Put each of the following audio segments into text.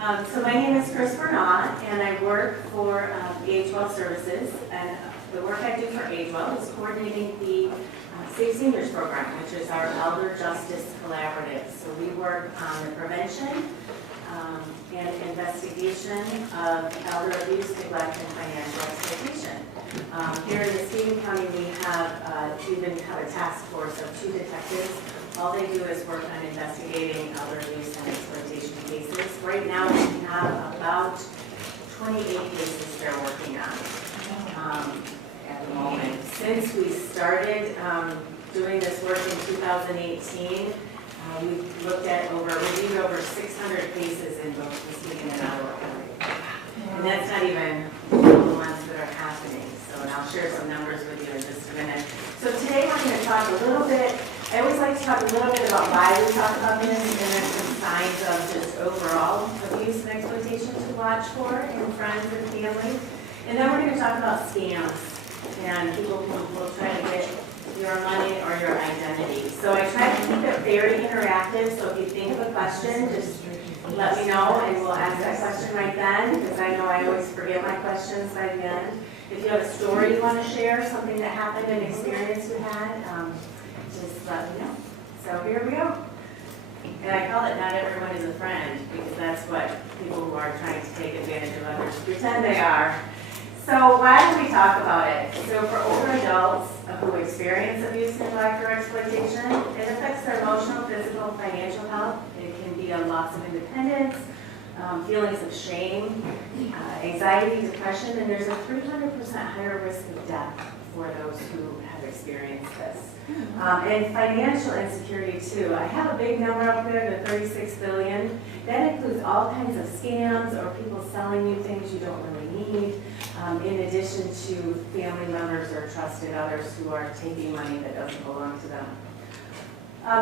So my name is Chris Bernat, and I work for Age Well Services. And the work I do for Age Well is coordinating the Safe Seniors Program, which is our Elder Justice Collaborative. So we work on the prevention and investigation of elder abuse, neglect, and financial exploitation. Here in Muskegon County, we even have a task force of 2 detectives. All they do is work on investigating elder abuse and exploitation cases. Right now, we have about 28 cases they're working on at the moment. Since we started doing this work in 2018, we've reviewed over 600 cases in both Muskegon and Ottawa County. And that's not even the ones that are happening. So, and I'll share some numbers with you in just a minute. So today we're going to talk a little bit, I always like to talk a little bit about why we talk about this, and then some signs of just overall abuse and exploitation to watch for in friends and family. And then we're going to talk about scams and people who will try to get your money or your identity. So I try to keep it very interactive, so if you think of a question, just let me know and we'll ask that question right then, because I know I always forget my questions by the end. If you have a story you want to share, something that happened, an experience you had, just let me know. So here we go. And I call it not everyone is a friend, because that's what people who are trying to take advantage of others pretend they are. So why do we talk about it? So for older adults who experience abuse, neglect, or exploitation, it affects their emotional, physical, financial health. It can be a loss of independence, feelings of shame, anxiety, depression, and there's a 300% higher risk of death for those who have experienced this. And financial insecurity too. I have a big number up there, the 36 billion. That includes all kinds of scams or people selling you things you don't really need, in addition to family members or trusted others who are taking money that doesn't belong to them.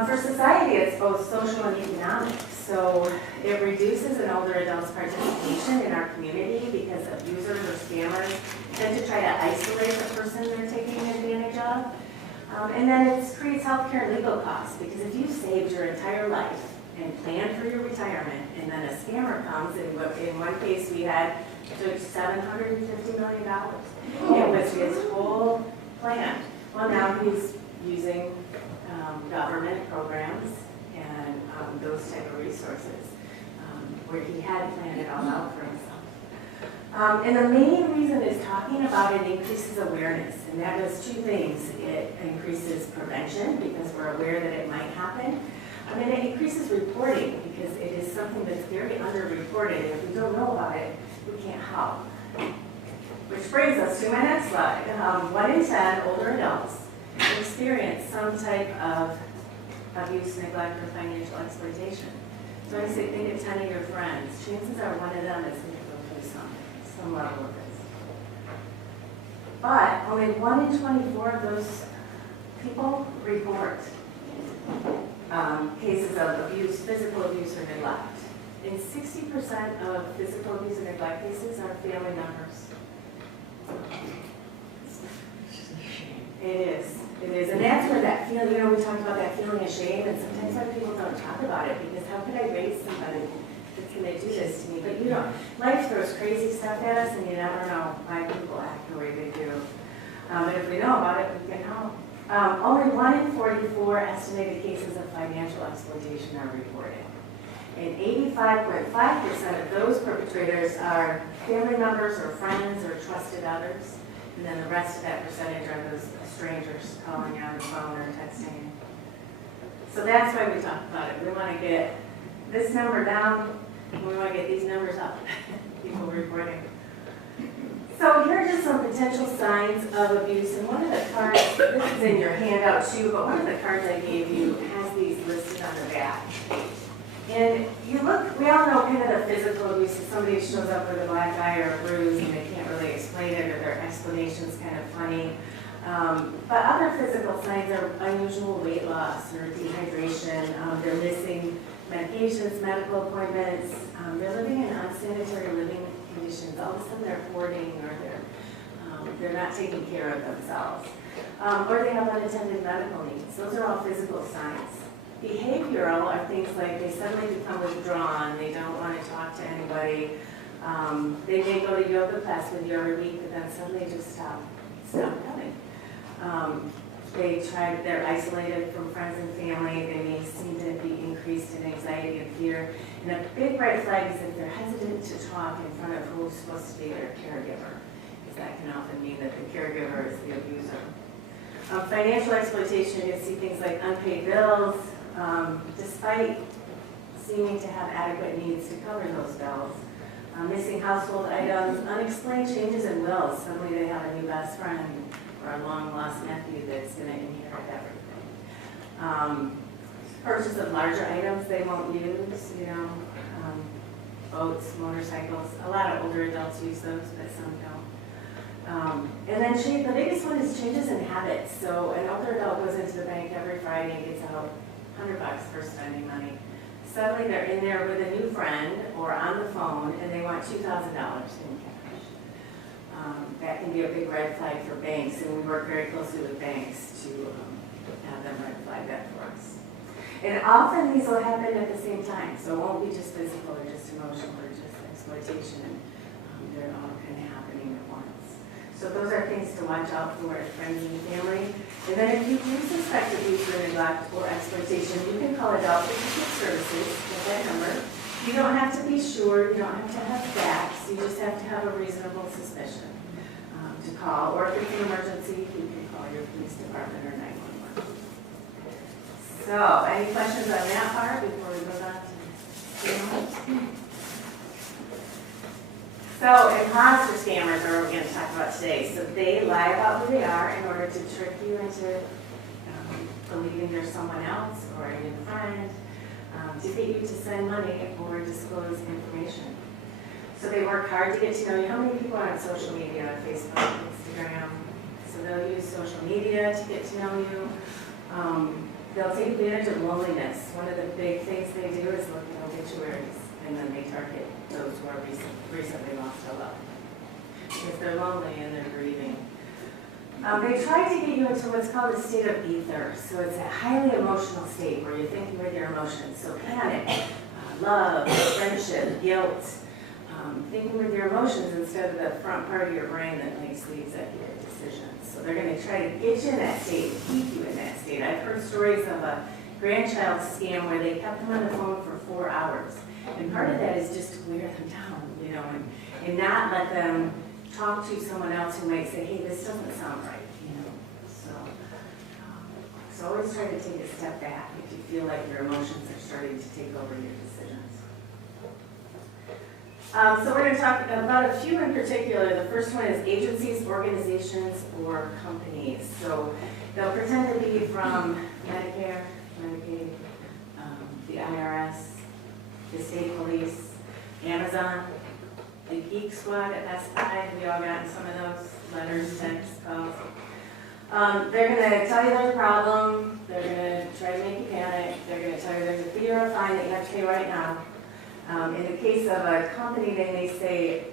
For society, it's both social and economic. So it reduces an older adult's participation in our community because abusers or scammers tend to try to isolate the person they're taking advantage of. And then it creates healthcare and legal costs, because if you saved your entire life and planned for your retirement, and then a scammer comes, and in one case we had took $750 million. It was his whole plan. Well, now he's using government programs and those type of resources where he had planned it all out for himself. And the main reason is talking about it increases awareness, and that does 2 things. It increases prevention, because we're aware that it might happen, and it increases reporting, because it is something that's very underreported, and if we don't know about it, we can't help. Which brings us to my next slide. 1 in 10 older adults experience some type of abuse, neglect, or financial exploitation. So I say think of 10 of your friends. Chances are one of them is going to go through some level of this. But only 1 in 24 of those people report cases of abuse, physical abuse, or neglect. And 60% of physical abuse and neglect cases are family members. It is. It is. And that's where that feeling, we talked about that feeling of shame, and sometimes why people don't talk about it, because how could I raise somebody that's going to do this to me? But life throws crazy stuff at us, and you never know why people act the way they do. And if we know about it, we can help. Only 1 in 44 estimated cases of financial exploitation are reported. And 85.5% of those perpetrators are family members or friends or trusted others. And then the rest of that percentage are those strangers calling you on the phone or texting. So that's why we talk about it. We want to get this number down, and we want to get these numbers up, people reporting. So here are just some potential signs of abuse. And one of the cards, this is in your handout too, but one of the cards I gave you has these listed on the back. And you look, we all know kind of the physical abuse. If somebody shows up with a black eye or a bruise and they can't really explain it, or their explanation's kind of funny. But other physical signs are unusual weight loss or dehydration. They're missing medications, medical appointments. They're living in unsanitary living conditions. All of a sudden they're hoarding, or they're not taking care of themselves. Or they have unattended medical needs. Those are all physical signs. Behavioral are things like they suddenly become withdrawn, they don't want to talk talk to anybody. They may go to yoga class with you every week, but then suddenly just stop coming. They're isolated from friends and family. They may seem to be increased in anxiety and fear. And a big red flag is if they're hesitant to talk in front of who's supposed to be their caregiver, because that can often mean that the caregiver is the abuser. Financial exploitation, you can see things like unpaid bills, despite seeming to have adequate needs to cover those bills. Missing household items, unexplained changes in wills. Suddenly they have a new best friend or a long-lost nephew that's going to inherit everything. Purchase of larger items they won't use, boats, motorcycles. A lot of older adults use those, but some don't. And then the biggest one is changes in habits. So an older adult goes into the bank every Friday and gets out $100 for spending money. Suddenly they're in there with a new friend or on the phone and they want $2,000 in cash. That can be a big red flag for banks, and we work very closely with banks to have them red flag that for us. And often these will happen at the same time, so it won't be just physical or just emotional or just exploitation. They're all kind of happening at once. So those are things to watch out for at friends and family. And then if you do suspect abuse or neglect or exploitation, you can call Adult Protective Services at that number. You don't have to be sure, you don't have to have facts, you just have to have a reasonable suspicion to call. Or if it's an emergency, you can call your police department or 911. So, any questions on that part before we move on to So, imposter scammers are what we're going to talk about today. So they lie about who they are in order to trick you into believing they're someone else or a new friend, to get you to send money or disclose information. So they work hard to get to know you. How many people are on social media, Facebook, Instagram? So they'll use social media to get to know you. They'll take advantage of loneliness. One of the big things they do is look at obituaries, and then they target those who are recently lost a loved one, because they're lonely and they're grieving. They try to get you into what's called a state of ether. So it's a highly emotional state where you're thinking with your emotions. So panic, love, friendship, guilt, thinking with your emotions instead of the front part of your brain that makes the executive decisions. So they're going to try to get you in that state, keep you in that state. I've heard stories of a grandchild scam where they kept them on the phone for 4 hours. And part of that is just to wear them down, and not let them talk to someone else who might say, hey, this doesn't sound right, So always try to take a step back if you feel like your emotions are starting to take over your decisions. So we're going to talk about a few in particular. The first one is agencies, organizations, or companies. So they'll pretend to be from Medicare, Medicaid, the IRS, the state police, Amazon, the Geek Squad at Best Buy. We all gotten some of those letters, texts, calls. They're going to tell you there's a problem. They're going to try to make you panic. They're going to tell you there's a fee or a fine that you have to pay right now. In the case of a company, they may say,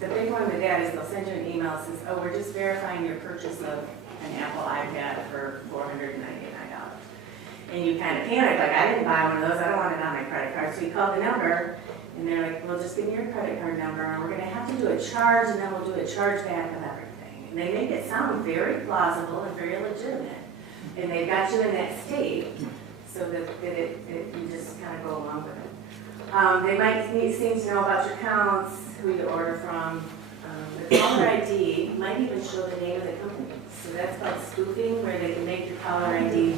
the big one with that is they'll send you an email that says, oh, we're just verifying your purchase of an Apple iPad for $499. And you kind of panic, like, I didn't buy one of those, I don't want it on my credit card. So you call the number, and they're like, well, just give me your credit card number, and we're going to have to do a charge, and then we'll do a charge back of everything. And they make it sound very plausible and very legitimate. And they've got you in that state so that you just kind of go along with it. They might seem to know about your accounts, who you order from. The caller ID might even show the name of the company. So that's called spoofing, where they can make your caller ID.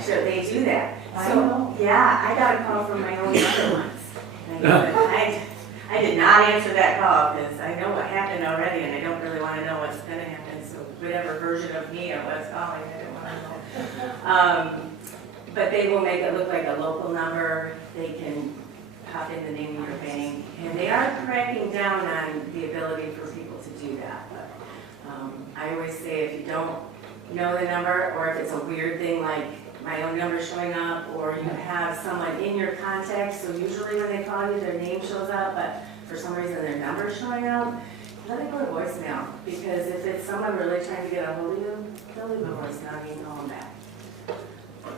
So they do that. So yeah, I got a call from my own mother once. And I did not answer that call because I know what happened already, and I don't really want to know what's going to happen. So whatever version of me it was calling, I didn't want to know. But they will make it look like a local number. They can pop in the name of your bank, and they are cracking down on the ability for people to do that. But I always say if you don't know the number, or if it's a weird thing like my own number showing up, or you have someone in your contacts, so usually when they call you, their name shows up, but for some reason their number's showing up, let it go to voicemail, because if it's someone really trying to get a hold of you, they'll leave a voicemail and you can call them back.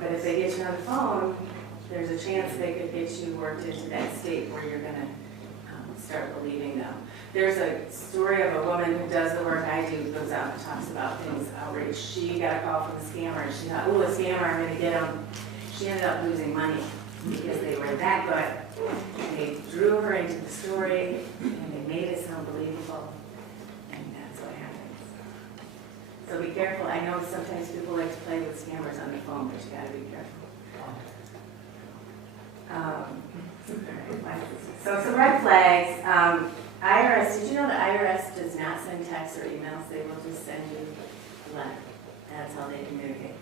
But if they get you on the phone, there's a chance they could get you worked into that state where you're gonna start believing them. There's a story of a woman who does the work I do, goes out and talks about things outrage. She got a call from a scammer, and she thought, oh, a scammer, I'm gonna get them. She ended up losing money because they were that good. And they drew her into the story, and they made it sound believable, and that's what happens. So be careful. I know sometimes people like to play with scammers on the phone, but you gotta be careful. So some red flags. IRS, did you know the IRS does not send texts or emails? They will just send you a letter. That's how they communicate.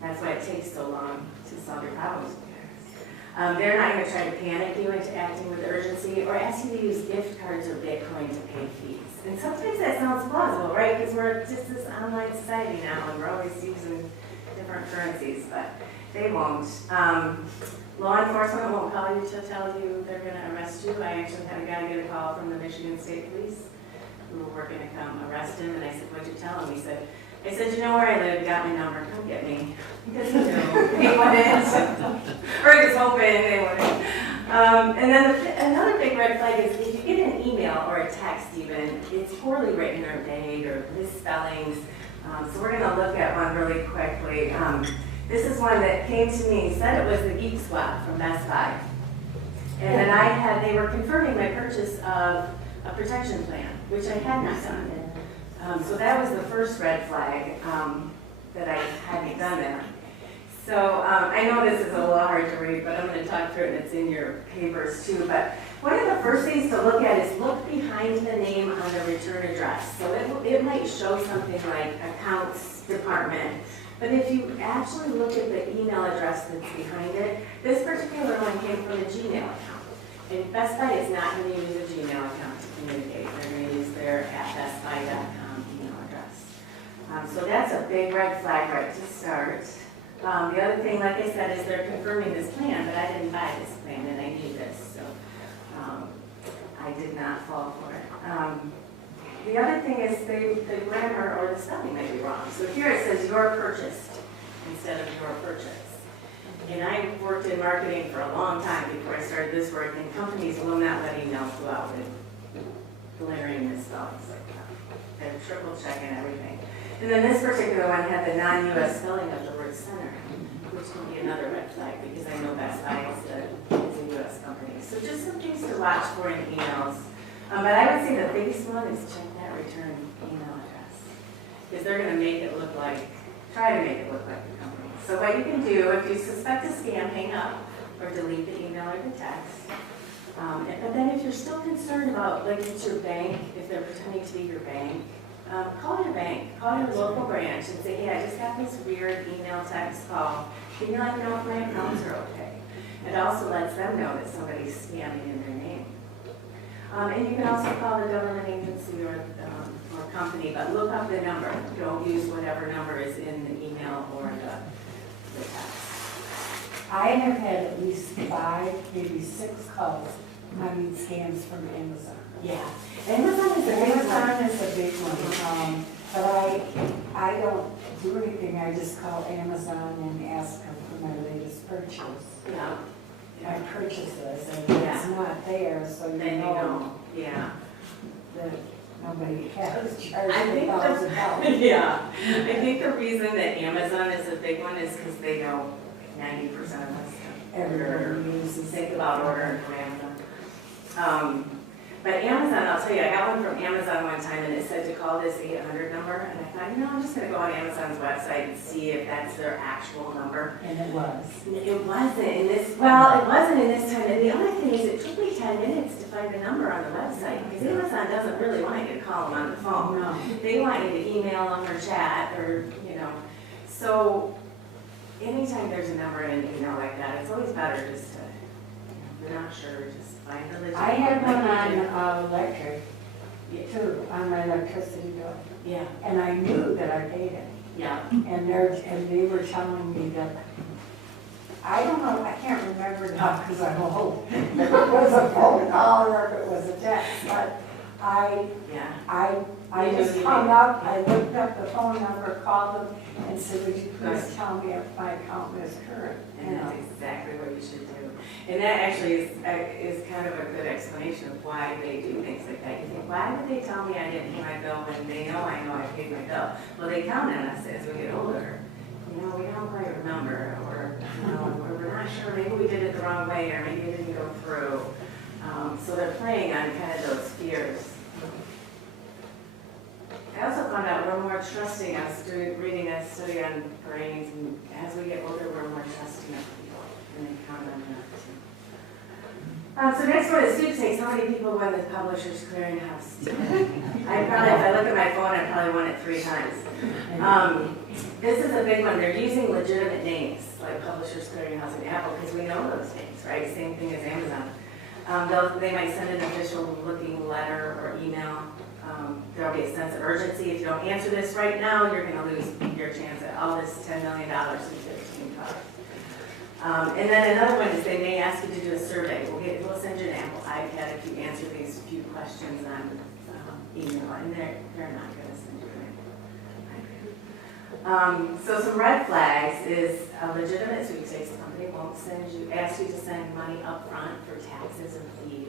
That's why it takes so long to solve your problems with IRS. They're not going to try to panic you into acting with urgency or ask you to use gift cards or Bitcoin to pay fees. And sometimes that sounds plausible, right? Because we're just this online society now, and we're always using different currencies, but they won't. Law enforcement won't call you to tell you they're going to arrest you. I actually had a guy get a call from the Michigan State Police who were going to come arrest him, and I said, what'd you tell him? He said, you know where I live, got my number, come get me. Because he knew he wouldn't. Or he was hoping they wouldn't. And then another big red flag is if you get an email or a text even, it's poorly written or vague or misspellings. So we're going to look at one really quickly. This is one that came to me. He said it was the Geek Swap from Best Buy. And then they were confirming my purchase of a protection plan, which I had not done. So that was the first red flag that I hadn't done that. So I know this is a little hard to read, but I'm going to talk through it, and it's in your papers too. But one of the first things to look at is look behind the name on the return address. So it might show something like accounts department. But if you actually look at the email address that's behind it, this particular one came from a Gmail account. And Best Buy is not going to use a Gmail account to communicate. They're going to use their @bestbuy.com email address. So that's a big red flag right to start. The other thing, like I said, is they're confirming this plan, but I didn't buy this plan and I need this. So I did not fall for it. The other thing is the grammar or the spelling may be wrong. So here it says your purchased instead of your purchase. And I worked in marketing for a long time before I started this work, and companies will not let emails go out with glaring misspellings like that. They're triple checking everything. And then this particular one had the non-US spelling of the word center, which can be another red flag because I know Best Buy is a US company. So just some things to watch for in emails. But I would say the biggest one is check that return email address. Because they're going to try to make it look like the company. So what you can do, if you suspect a scam, hang up or delete the email or the text. But then if you're still concerned about, like it's your bank, if they're pretending to be your bank, call your bank, call your local branch and say, hey, I just got this weird email text call. Can you let me know if my accounts are okay? It also lets them know that somebody's scamming in their name. And you can also call the government agency or company, but look up the number. Don't use whatever number is in the email or the text. I have had at least 5, maybe 6 calls on scams from Amazon. Yeah, Amazon is a big one. Amazon is a big one. But I don't do anything. I just call Amazon and ask them for my latest purchase. Yeah. My purchases, and it's not there, so you Then know yeah. that nobody has charged I think $1,000. Yeah. I think the reason that Amazon is a big one is because they know 90% of us Everybody uses think about ordering from Amazon. But Amazon, I'll tell you, I got one from Amazon one time and it said to call this 800 number. And I thought, I'm just going to go on Amazon's website and see if that's their actual number. And it was. It wasn't in this, well, it wasn't in this time. And the other thing is it took me 10 minutes to find the number on the website because Amazon doesn't really want you to call them on the phone. No. They want you to email them or chat or, So anytime there's a number in an email like that, it's always better just to, if you're not sure, just find the legit. I had one on electric, too, on my electricity bill. Yeah. And I knew that I paid it. Yeah. And they were telling me that, I don't know, I can't remember now because I'm old, if it was a phone call or if it was a text, but I I just hung up, I looked up the phone number, called them, and said, would you please tell me if my account is current? And that's exactly what you should do. And that actually is kind of a good explanation of why they do things like that. You think, why would they tell me I didn't pay my bill when they know I paid my bill? Well, they count on us as we get older. You know, we don't quite remember, or, or we're not sure, maybe we did it the wrong way, or maybe it didn't go through. So they're playing on kind of those fears. I also found out we're more trusting us, reading a study on brains, and as we get older, we're more trusting of people, and they count on that. So next one is sweepstakes. How many people won the Publishers Clearinghouse today? If I look at my phone, I probably won it 3 times. This is a big one. They're using legitimate names, like Publishers Clearinghouse and Apple, because we know those names, right? Same thing as Amazon. They might send an official looking letter or email. There'll be a sense of urgency. If you don't answer this right now, you're going to lose your chance at all this $10 million in 15 cars. And then another one is they may ask you to do a survey. We'll send you an Apple iPad if you answer these few questions on email, and they're not going to send you an iPad. So some red flags is a legitimate sweepstakes company won't ask you to send money up front for taxes or fees.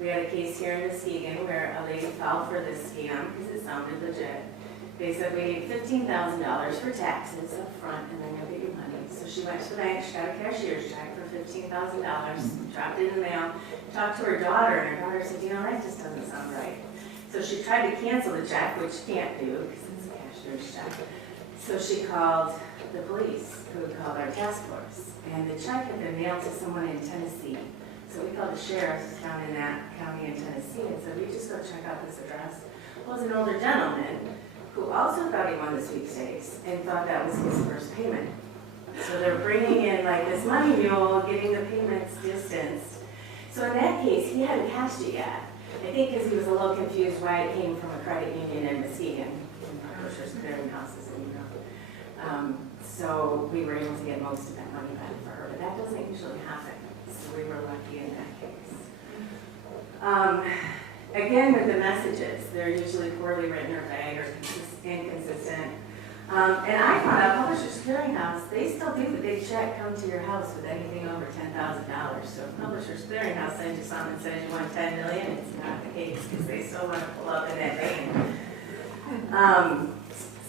We had a case here in Muskegon where a lady fell for this scam because it sounded legit. They said we need $15,000 for taxes up front and then you'll get your money. So she went to the bank, she got a cashier's check for $15,000, dropped it in the mail, talked to her daughter, and her daughter said, you know, that just doesn't sound right. So she tried to cancel the check, which you can't do because it's a cashier's check. So she called the police, who called our task force, and the check had been mailed to someone in Tennessee. So we called the sheriff down in that county in Tennessee and said, we just go check out this address. Well, it was an older gentleman who also thought he won the sweepstakes and thought that was his first payment. So they're bringing in like this money mule, getting the payments distanced. So in that case, he hadn't cashed it yet. I think because he was a little confused why it came from a credit union in Muskegon, in Publishers Clearinghouses, and so we were able to get most of that money back for her, but that doesn't usually happen. So we were lucky in that case. Again, with the messages, they're usually poorly written or vague or inconsistent. And I found out Publishers Clearinghouse, they still do the big check come to your house with anything over $10,000. So if Publishers Clearinghouse sends you something and says you want $10 million, it's not the case because they still want to pull up in that vein.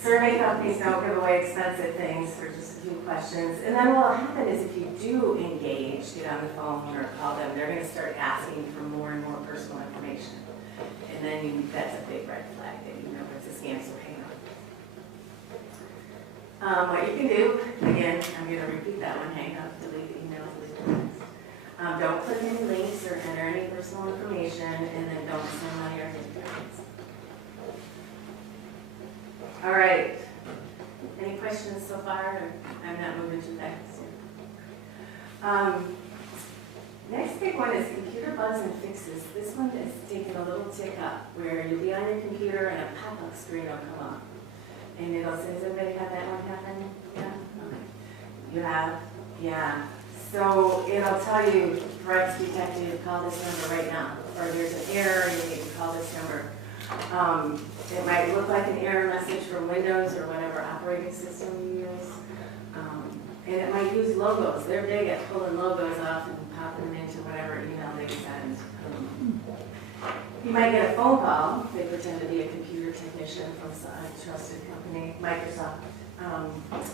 Survey companies don't give away expensive things for just a few questions. And then what will happen is if you do engage, get on the phone or call them, they're going to start asking for more and more personal information. And then that's a big red flag that you know it's a scam, so hang on. What you can do, again, I'm going to repeat that one, hang up, delete the email, delete the text. Don't click any links or enter any personal information, and then don't send money or gift cards. All right. Any questions so far? I'm not moving too fast. Next big one is computer bugs and fixes. This one is taking a little tick up where you'll be on your computer and a pop-up screen will come up. And it'll say, has everybody had that one happen? Yeah? Okay. You have? Yeah. So it'll tell you, threats detected, call this number right now. Or there's an error, you need to call this number. It might look like an error message from Windows or whatever operating system you use. And it might use logos. They're big at pulling logos off and popping them into whatever email they send. You might get a phone call. They pretend to be a computer technician from a trusted company, Microsoft.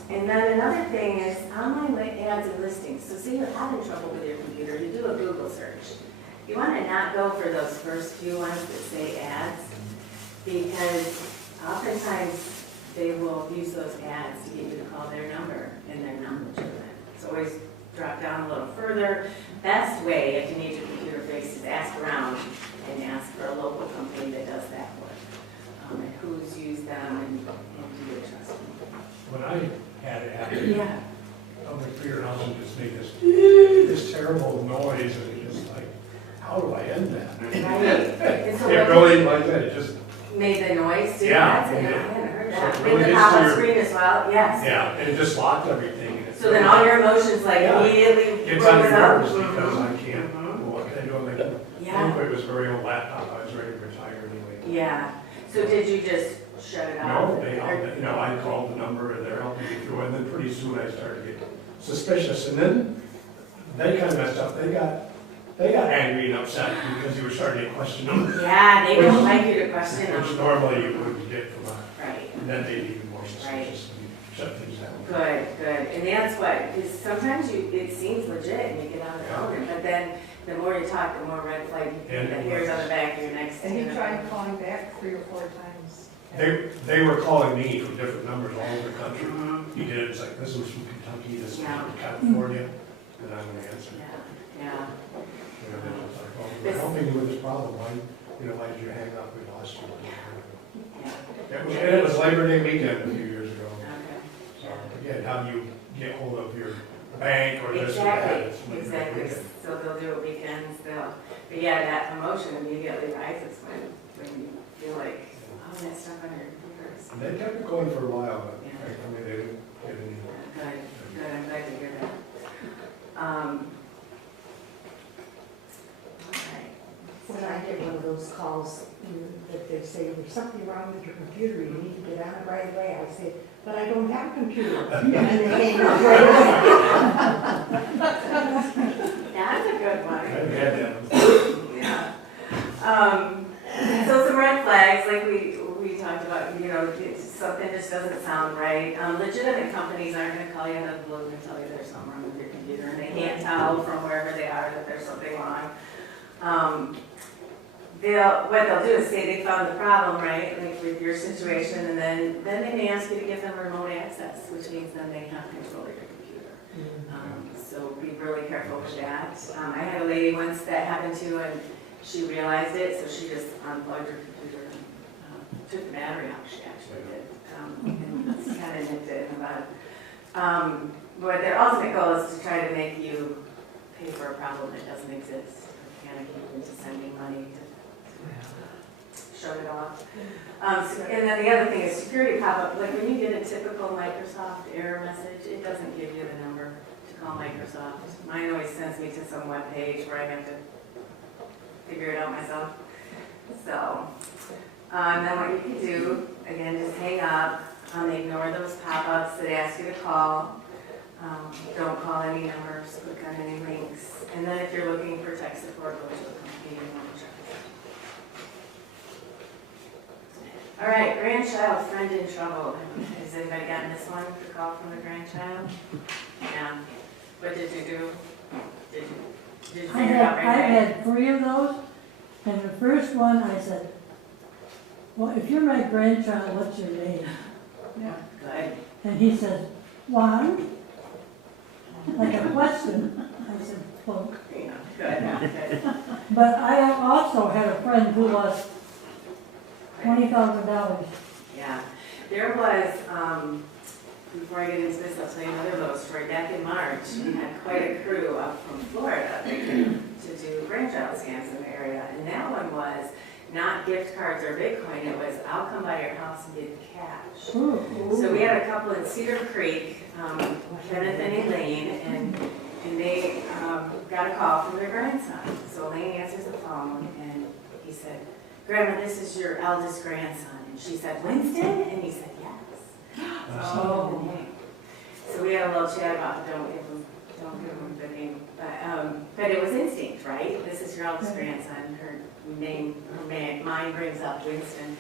And then another thing is online ads and listings. So say you're having trouble with your computer, you do a Google search. You want to not go for those first few ones that say ads, because oftentimes they will use those ads to get you to call their number, and they're not legitimate. So always drop down a little further. Best way, if you need your computer fixed, is ask around and ask for a local company that does that work, and who's used them, and do you trust them. When I had it happen, Yeah. public clearinghouse would just make this terrible noise, and it's just like, how do I end that? Right. And so It really, like that, it just, made the noise too? Yeah. I hadn't heard that. So it Made really the gets pop-up to your- screen as well, yes. yeah, and it just locked everything. And So then all your emotions like Yeah. immediately Gets on rose your up. nerves because Mhm. I can't, Mhm. what can I do? Like, Yeah. it was a very old laptop, I was ready to retire anyway. Yeah. So did you just shut it off? No, they helped, you know, I called the number and they're helping me through, and then pretty soon I started to get suspicious, and then they kind of messed up, they got angry and upset because you were starting to question them. Yeah, they don't like you to question Which them. normally you wouldn't get from a, Right. and then they'd even more suspicious and shut things down. Good, good. And that's what, because sometimes it seems legit and you get on the phone, but then the more you talk, the more red flag you get, the hairs on the back of your neck. And he tried calling back 3 or 4 times. They were calling me from different numbers all over the country. Mhm. He did, it's like, this was from Kentucky, this was Yeah. from California, and I'm gonna answer. Yeah, yeah. You know, then it's like, oh, we're helping you with this problem, why, you know, why did you hang up, we lost you. Yeah. It was Labor Day weekend a few years ago. Okay. So, again, how do you get hold of your bank or this or that? It's Labor Day Exactly. weekend. So they'll do it weekends, but yeah, that emotion immediately rises when you feel like, oh, that stuff on your fingers. And they kept it going for a while, but Yeah. I mean, they didn't get any. Good, good, I'm glad to hear that. All right. When I get one of those calls that they say, there's something wrong with your computer, you need to get on it right away, I say, but I don't have a computer. And they hang up right away. That's a good one. I had that. Yeah. So some red flags, like we talked about, you know, something just doesn't sound right. Legitimate companies aren't gonna call you out of the blue and tell you there's something wrong with your computer, and they can't tell from wherever they are that there's something wrong. What they'll do is say they found the problem, right, like with your situation, and then they may ask you to give them remote access, which means then they have control of your computer. So be really careful with that. I had a lady once that happened to, and she realized it, so she just unplugged her computer and took the battery out, she actually did, and kind of nipped it in the bud. But their ultimate goal is to try to make you pay for a problem that doesn't exist, kind of keep into sending money to shut it off. And then the other thing is security pop-up, like when you get a typical Microsoft error message, it doesn't give you the number to call Microsoft. Mine always sends me to some web page where I have to figure it out myself. So, and then what you can do, again, just hang up, ignore those pop-ups that ask you to call. Don't call any numbers, click on any links. And then if you're looking for tech support, go to a company you want to trust. All right, grandchild friend in trouble. Has anybody gotten this one, the call from the grandchild? Yeah. What did you do? Did you I figure it out had, right I away? had 3 of those, and the first one I said, well, if you're my grandchild, what's your name? Yeah. Good. And he says, Juan, like a question. I said, well, Yeah, good. but I also had a friend who lost $20,000. Yeah. There was, before I get into this, I'll tell you another little story. Back in March, we had quite a crew up from Florida to do grandchild scams in the area. And that one was not gift cards or Bitcoin, it was I'll come by your house and get cash. Ooh. So we had a couple in Cedar Creek, Kenneth and Elaine, and they got a call from their grandson. So Elaine answers the phone and he said, Grandma, this is your eldest grandson. And she said, Winston? And he said, yes. Oh. So we had a little chat about don't give him the name. But it was instinct, right? This is your eldest grandson. Her mind brings up Winston.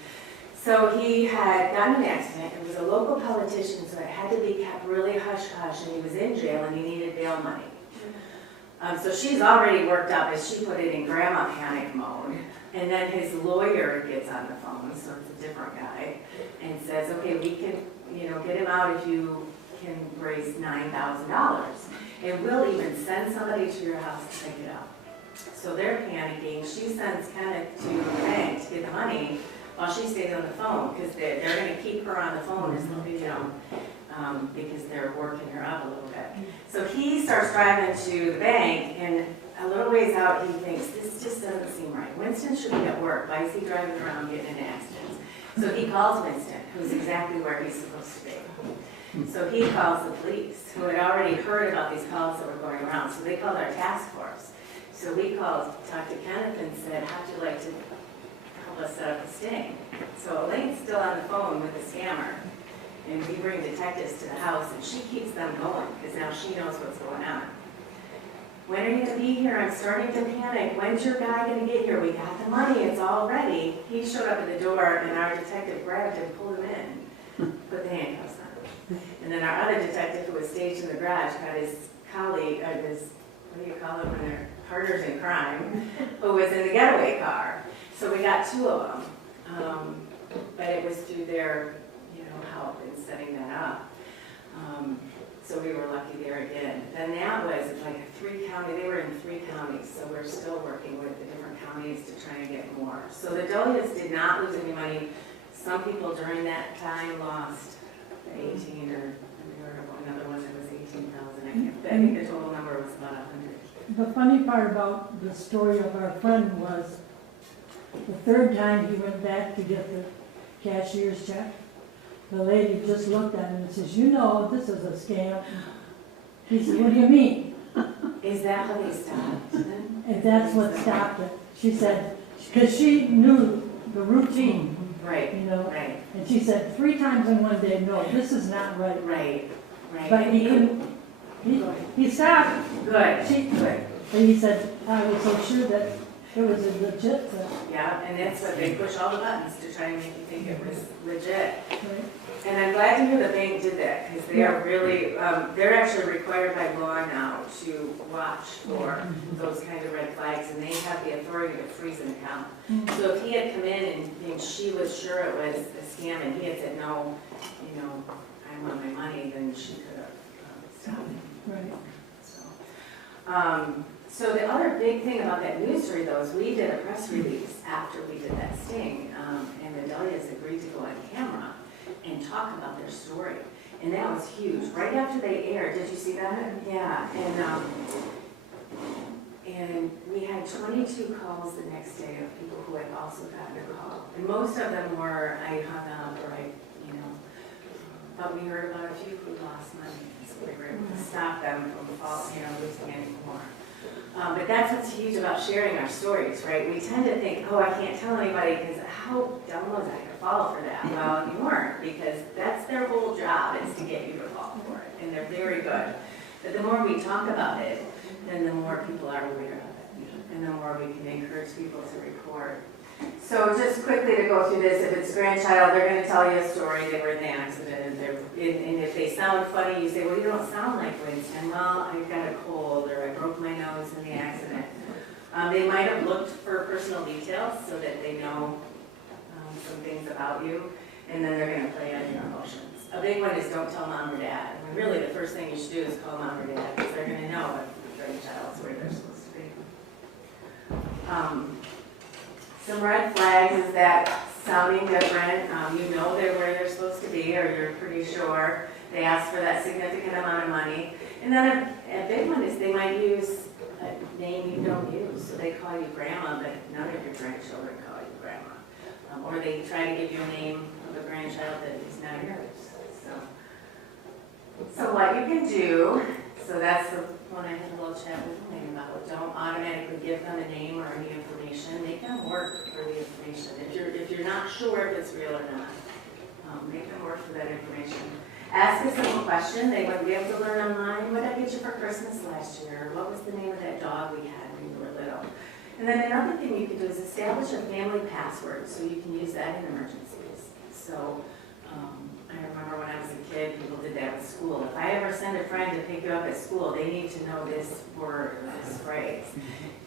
So he had gotten an accident. It was a local politician, so it had to be kept really hush-hush, and he was in jail, and he needed bail money. So she's already worked up, as she put it, in grandma panic mode. And then his lawyer gets on the phone, so it's a different guy, and says, okay, we can, get him out if you can raise $9,000. And we'll even send somebody to your house to pick it up. So they're panicking. She sends Kenneth to the bank to get the money while she stays on the phone, because they're going to keep her on the phone, because they're working her up a little bit. So he starts driving to the bank, and a little ways out, he thinks, this just doesn't seem right. Winston should be at work. Why is he driving around getting in accidents? So he calls Winston, who's exactly where he's supposed to be. So he calls the police, who had already heard about these calls that were going around. So they called our task force. So we talked to Kenneth and said, how'd you like to help us set up a sting. So Elaine's still on the phone with the scammer, and we bring detectives to the house, and she keeps them going, because now she knows what's going on. When are you gonna be here? I'm starting to panic. When's your guy gonna get here? We got the money, it's all ready. He showed up at the door, and our detective grabbed him, pulled him in, put the handcuffs on. And then our other detective, who was staged in the garage, got his colleague, his, what do you call it when they're partners in crime, who was in the getaway car. So we got two of them. But it was through their, help in setting that up. So we were lucky there again. Then that was like a 3-county, they were in 3 counties, so we're still working with the different counties to try and get more. So the Dahlias did not lose any money. Some people during that time lost 18, or we heard of another one that was 18,000. I think the total number was about 100. The funny part about the story of our friend was the 3rd time he went back to get the cashier's check, the lady just looked at him and says, this is a scam. He said, what do you mean? Is that how they stopped then? And that's what stopped it. She said, because she knew the routine, Right, right, and she said 3 times in one day, no, this is not right. right. But he couldn't, he stopped. Good, Good. But he said, I was so sure that it was a legit thing. Yeah, and that's what they push all the buttons to try and make you think it was legit. Right? And I'm glad to hear the bank did that, because they are really, they're actually required by law now to watch for those kind of red flags, and they have the authority to freeze an account. So if he had come in and she was sure it was a scam, and he had said, no, I want my money, then she could have stopped it. Right. So the other big thing about that news story, though, is we did a press release after we did that sting, and the Dahlias agreed to go on camera and talk about their story. And that was huge. Right after they aired, did you see that? Yeah, and we had 22 calls the next day of people who had also gotten a call. And most of them were, I hung up, or but we heard about a few who lost money, so we were able to stop them from losing any more. But that's what's huge about sharing our stories, right? We tend to think, oh, I can't tell anybody, because how dumb was I to fall for that? Well, you weren't, because that's their whole job, is to get you to fall for it, and they're very good. But the more we talk about it, then the more people are aware of it, and the more we can encourage people to report. So just quickly to go through this, if it's grandchild, they're going to tell you a story. They were in the accident, and if they sound funny, you say, well, you don't sound like Winston. Well, I got a cold, or I broke my nose in the accident. They might have looked for personal details so that they know some things about you, and then they're going to play on your emotions. A big one is don't tell mom or dad. I mean, really, the first thing you should do is call mom or dad, because they're going to know if the grandchild's where they're supposed to be. Some red flags is that sounding different, they're where they're supposed to be, or you're pretty sure. They ask for that significant amount of money. And then a big one is they might use a name you don't use. So they call you grandma, but none of your grandchildren call you grandma. Or they try to give you a name of a grandchild that is not yours. So what you can do, so that's the one I had a little chat with Elaine about. Don't automatically give them a name or any information. Make them work for the information. If you're not sure if it's real or not, make them work for that information. Ask a simple question. They wouldn't be able to learn online. What did I get you for Christmas last year? What was the name of that dog we had when you were little? And then another thing you can do is establish a family password so you can use that in emergencies. So I remember when I was a kid, people did that with school. If I ever send a friend to pick you up at school, they need to know this word or this phrase.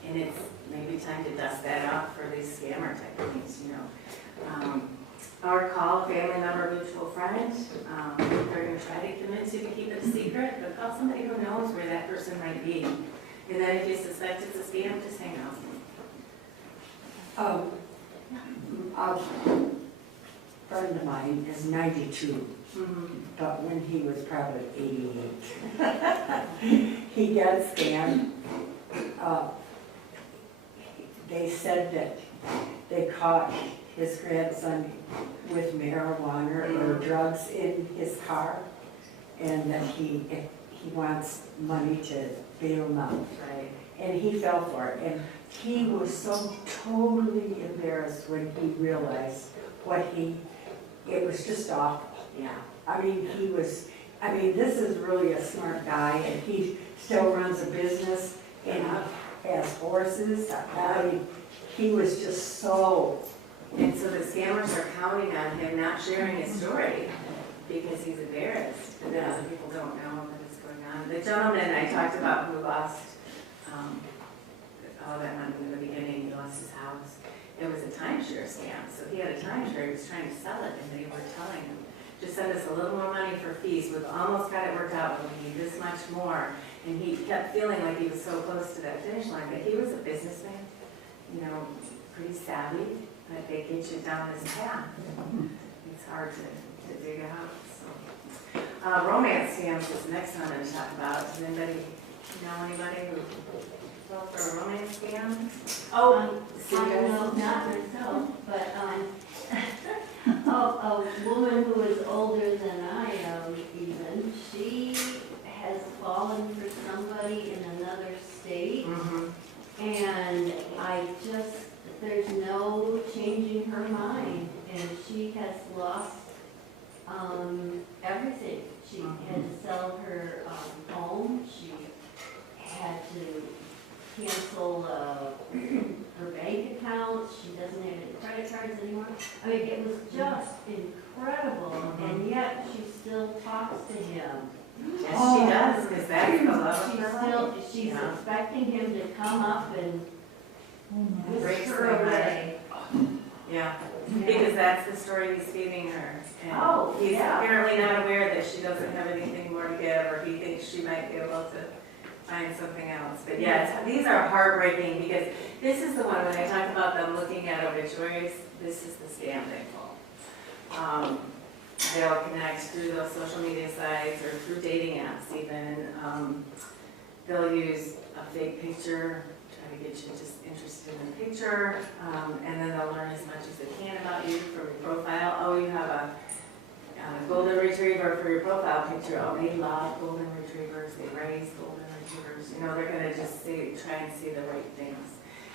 And it's maybe time to dust that off for these scammer techniques, Or call a family member, mutual friend. They're going to try to convince you to keep it a secret, but call somebody who knows where that person might be. And then if you suspect it's a scam, just hang up. A friend of mine is 92, but when he was probably 88, he got scammed. They said that they caught his grandson with marijuana or drugs in his car, and that he he wants money to bail him out. Right. And he fell for it, and he was so totally embarrassed when he realized it was just awful. Yeah. I mean, this is really a smart guy, and he still runs a business, and he has horses. I mean, he was just so, And so the scammers are counting on him not sharing his story because he's embarrassed, and then other people don't know that it's going on. The gentleman I talked about who lost all that money in the beginning, he lost his house. It was a timeshare scam, so he had a timeshare, he was trying to sell it, and they were telling him, just send us a little more money for fees, we've almost got it worked out, but we need this much more. And he kept feeling like he was so close to that finish line, but he was a businessman, you know, pretty savvy, but they get you down this path. It's hard to dig out, so. Romance scams is the next one I'm going to talk about. Does anybody know anybody who fell for a romance scam? Oh, No, not myself, but, a woman who is older than I am even, she has fallen for somebody in another state, and there's no changing her mind, and she has lost, everything. She had to sell her, home, she had to cancel, her bank account, she doesn't have any credit cards anymore. I mean, it was just incredible, and yet she still talks to him. Yes, she does, because that's the love of her life. She's Yeah. expecting him to come up and whisk Breaks her my heart. away. Yeah, because that's the story he's feeding her. And Oh, he's yeah. apparently not aware that she doesn't have anything more to give, or he thinks she might be able to find something else. But yeah, these are heartbreaking, because this is the one, when I talk about them looking at obituaries, this is the scam they pull. They'll connect through those social media sites or through dating apps even. They'll use a fake picture, try to get you just interested in the picture, and then they'll learn as much as they can about you from your profile. Oh, you have a golden retriever for your profile picture. Oh, they love golden retrievers. They raise golden retrievers. You know, they're going to just try and see the right things.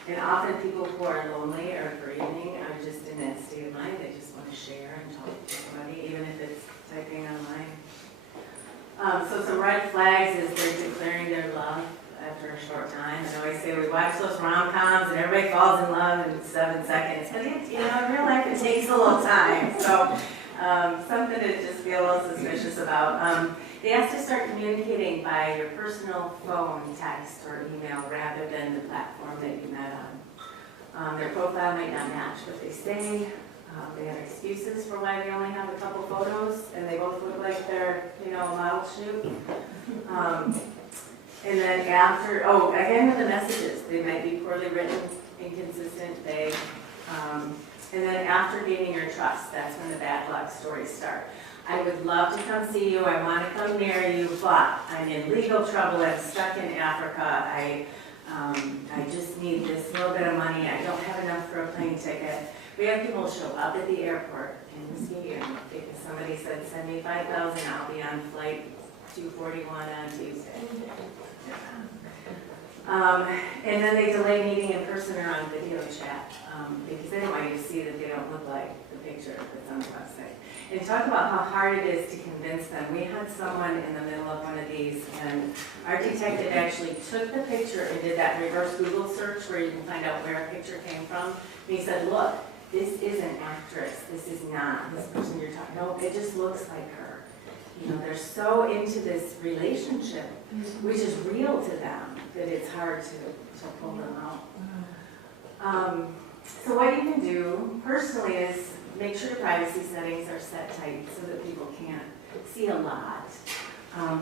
And often people who are lonely or grieving are just in that state of mind. They just want to share and talk to somebody, even if it's typing online. So some red flags is they're declaring their love after a short time. I always say we watch those rom-coms and everybody falls in love in 7 seconds. But in real life it takes a little time. So something to just be a little suspicious about. They ask to start communicating by your personal phone, text, or email rather than the platform that you met on. Their profile might not match what they say. They have excuses for why they only have a couple photos, and they both look like they're, a model shoot. And then again with the messages, they might be poorly written, inconsistent, vague. And then after gaining your trust, that's when the bad luck stories start. I would love to come see you, I want to come near you, but I'm in legal trouble, I'm stuck in Africa, I just need this little bit of money, I don't have enough for a plane ticket. We have people show up at the airport in Muskegon because somebody said, send me $5,000, I'll be on flight 241 on Tuesday. And then they delay meeting in person or on video chat because they don't want you to see that they don't look like the picture that's on the website. And talk about how hard it is to convince them. We had someone in the middle of one of these, and our detective actually took the picture and did that reverse Google search where you can find out where a picture came from. And he said, look, this is an actress. This is not this person you're talking about. No, it just looks like her. They're so into this relationship, which is real to them, that it's hard to pull them out. So what you can do personally is make sure your privacy settings are set tight so that people can't see a lot.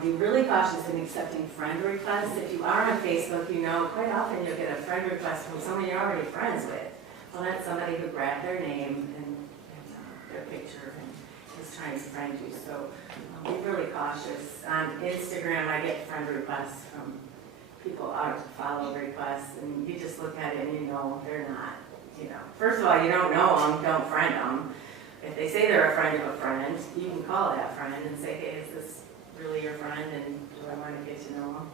Be really cautious in accepting friend requests. If you are on Facebook, quite often you'll get a friend request from someone you're already friends with. Well, that's somebody who grabbed their name and their picture and is trying to friend you. So be really cautious. On Instagram, I get friend requests from people out to follow requests, and you just look at it and they're not. First of all, you don't know them, don't friend them. If they say they're a friend of a friend, you can call that friend and say, hey, is this really your friend and do I want to get to know them?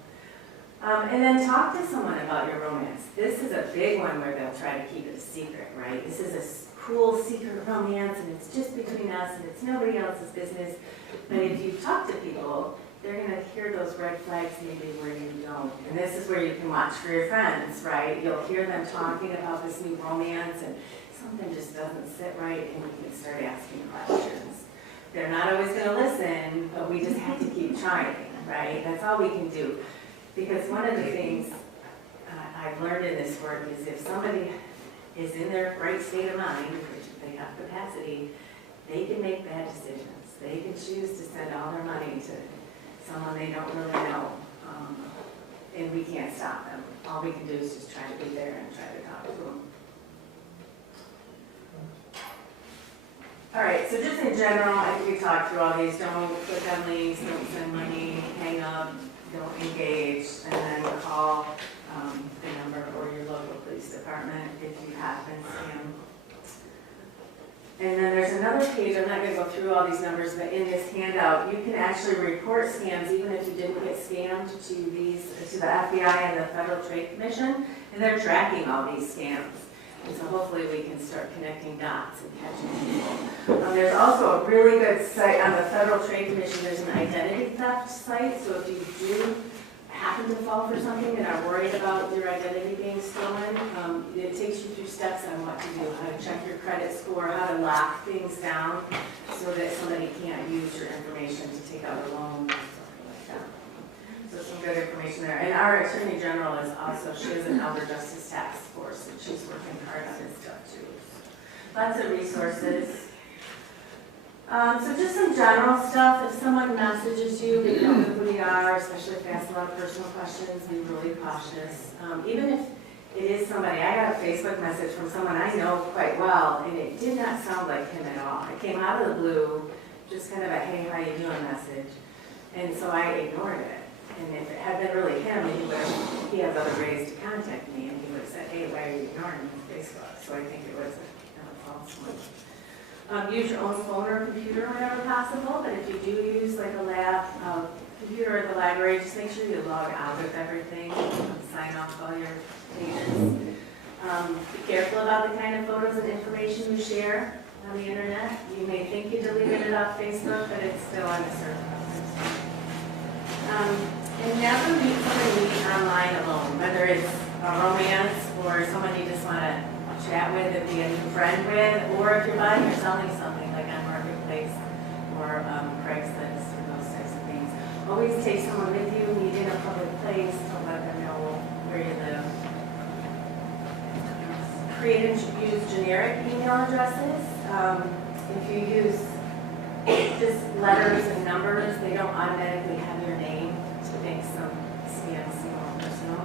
And then talk to someone about your romance. This is a big one where they'll try to keep it a secret, right? This is a cool secret romance and it's just between us and it's nobody else's business. But if you talk to people, they're gonna hear those red flags maybe where you don't. And this is where you can watch for your friends, right? You'll hear them talking about this new romance and something just doesn't sit right and you can start asking questions. They're not always gonna listen, but we just have to keep trying, right? That's all we can do. Because one of the things I've learned in this work is if somebody is in their right state of mind, which if they have capacity, they can make bad decisions. They can choose to send all their money to someone they don't really know, and we can't stop them. All we can do is just try to be there and try to talk to them. All right, so just in general, I think we talked through all these. Don't click on links, don't send money, hang up, don't engage, and then call the number or your local police department if you have been scammed. And then there's another page, I'm not going to go through all these numbers, but in this handout, you can actually report scams even if you didn't get scammed to the FBI and the Federal Trade Commission, and they're tracking all these scams. And so hopefully we can start connecting dots and catching people. There's also a really good site on the Federal Trade Commission. There's an identity theft site, so if you do happen to fall for something and are worried about your identity being stolen, it takes you through steps on what to do, how to check your credit score, how to lock things down so that somebody can't use your information to take out a loan or something like that. So some good information there. And our Attorney General is also, she has an Elder Justice Task Force, and she's working hard on this stuff too. Lots of resources. So just some general stuff. If someone messages you, you don't know who they are, especially if they ask a lot of personal questions, be really cautious. Even if it is somebody, I got a Facebook message from someone I know quite well, and it did not sound like him at all. It came out of the blue, just kind of a, hey, how you doing message. And so I ignored it. And if it had been really him, he has other ways to contact me, and he would have said, hey, why are you ignoring me on Facebook? So I think it was a false one. Use your own phone or computer whenever possible, but if you do use like a lab computer at the library, just make sure you log out of everything, sign off all your pages. Be careful about the kind of photos and information you share on the internet. You may think you deleted it off Facebook, but it's still on the server. And never meet somebody online alone, whether it's a romance or someone you just want to chat with and be a new friend with, or if you're buying or selling something like on Marketplace or Craigslist or those types of things. Always take someone with you, meet in a public place to let them know where you live. Create and use generic email addresses. If you use just letters and numbers, they don't automatically have your name to make some scams seem more personal.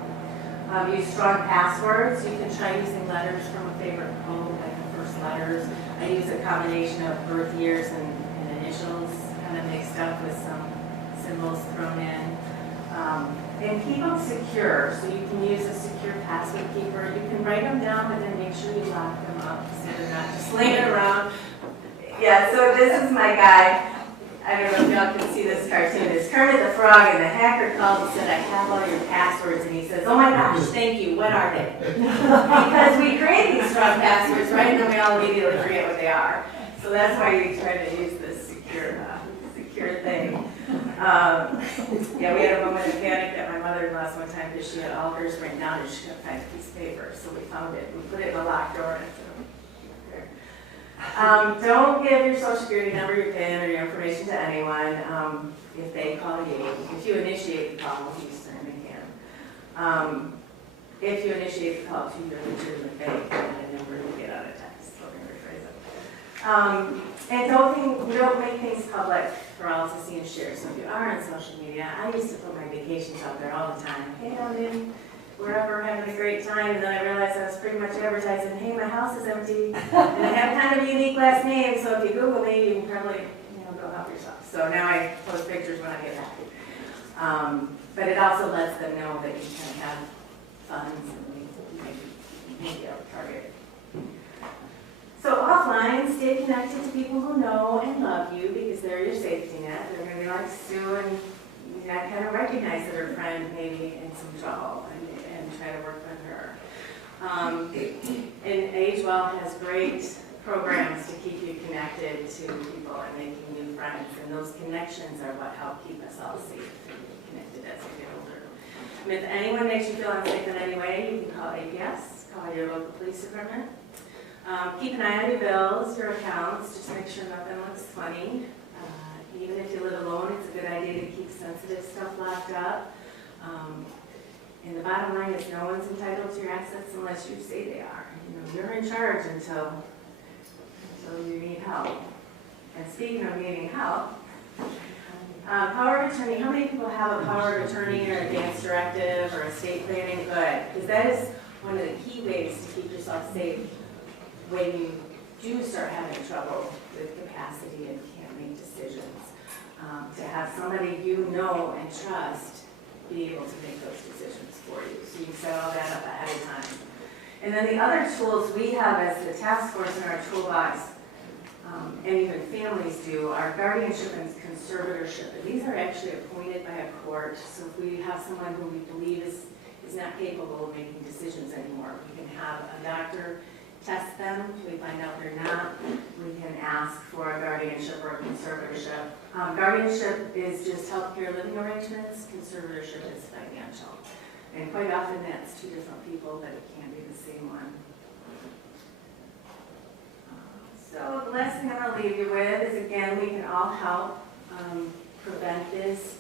Use strong passwords. You can try using letters from a favorite code, like the first letters. I use a combination of birth years and initials, kind of mixed up with some symbols thrown in. And keep them secure. So you can use a secure password keeper. You can write them down, but then make sure you lock them up so they're not just laying around. Yeah, so this is my guy. I don't know if y'all can see this cartoon. It's Kermit the Frog, and the hacker called and said, I have all your passwords. And he says, oh my gosh, thank you. What are they? Because we create these strong passwords, right? And then we all immediately forget what they are. So that's why we try to use this secure thing. Yeah, we had a moment of panic at my mother-in-law's one time because she had all hers written down and she couldn't find a piece of paper. So we found it. We put it in a locked drawer. And don't give your social security number, your PIN, or your information to anyone if they call you. If you initiate the call, you certainly can. If you initiate the call to your legitimate bank, then the number will get out of text. So we're going to rephrase it. And don't make things public for all to see and share. So if you are on social media, I used to put my vacations out there all the time. Hey, I'm in wherever, having a great time, and then I realized I was pretty much advertising, hey, my house is empty, and I have kind of a unique last name, so if you Google me, you can probably, go help yourself. So now I post pictures when I get back. But it also lets them know that you can have funds and maybe be able to target. So offline, and stay connected to people who know and love you because they're your safety net. They're gonna be like Sue and you gotta kind of recognize that her friend may be in some trouble and try to work with her. And Age Well has great programs to keep you connected to people and making new friends. And those connections are what help keep us all safe and connected as we get older. And if anyone makes you feel unsafe in any way, you can call APS, call your local police department. Keep an eye on your bills, your accounts, just make sure nothing looks funny. Even if you live alone, it's a good idea to keep sensitive stuff locked up. And the bottom line is no one's entitled to your assets unless you say they are. You know, you're in charge until you need help. And speaking of needing help, power of attorney, how many people have a power of attorney or advance directive or estate planning? Good, because that is one of the key ways to keep yourself safe when you do start having trouble with capacity and can't make decisions. To have somebody you know and trust be able to make those decisions for you. So you can set all that up ahead of time. And then the other tools we have as the task force in our toolbox, and even families do, are guardianship and conservatorship. And these are actually appointed by a court. So if we have someone who we believe is not capable of making decisions anymore, we can have a doctor test them. We find out they're not. We can ask for a guardianship or a conservatorship. Guardianship is just healthcare living arrangements. Conservatorship is financial. And quite often that's two different people, but it can be the same one. So the last thing I'm going to leave you with is, again, we can all help prevent this,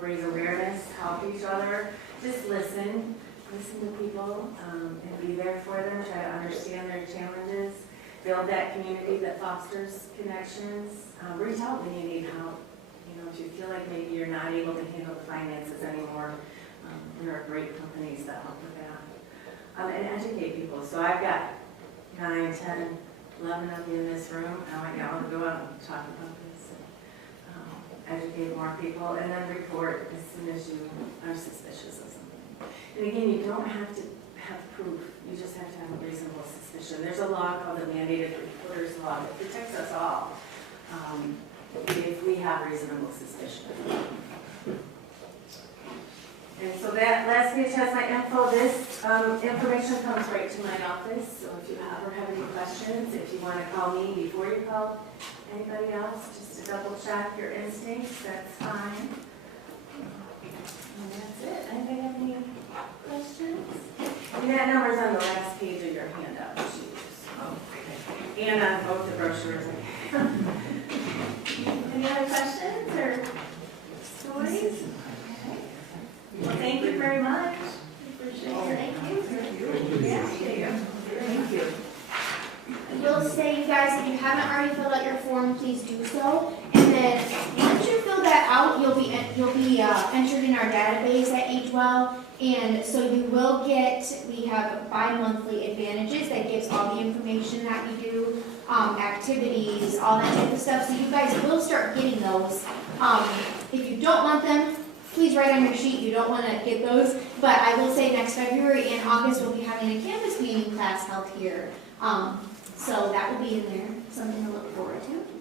raise awareness, help each other. Just listen to people and be there for them, try to understand their challenges, build that community that fosters connections. Reach out when you need help. You know, if you feel like maybe you're not able to handle the finances anymore, there are great companies that help with that. And educate people. So I've got 9, 10, 11 of you in this room. I want y'all to go out and talk about this and educate more people, and then report as soon as you are suspicious of something. And again, you don't have to have proof. You just have to have a reasonable suspicion. There's a law called the Mandated Reporters Law that protects us all if we have reasonable suspicion. And so that last page has my info. This information comes right to my office. So if you ever have any questions, if you want to call me before you call anybody else, just to double check your instincts, that's fine. And that's it. Anybody have any questions? And that number's on the last page of your handout. And on both the brochures. Any other questions or stories? Well, thank you very much. Appreciate it. Thank you. Yeah, thank you. I will say, you guys, if you haven't already filled out your form, please do so. And then once you fill that out, you'll be entered in our database at AgeWell. And so you will get, we have bi-monthly advantages that gives all the information that we do, activities, all that type of stuff. So you guys will start getting those. If you don't want them, please write on your sheet you don't want to get those. But I will say next February and August we'll be having a campus meeting class held here. So that will be in there, something to look forward to.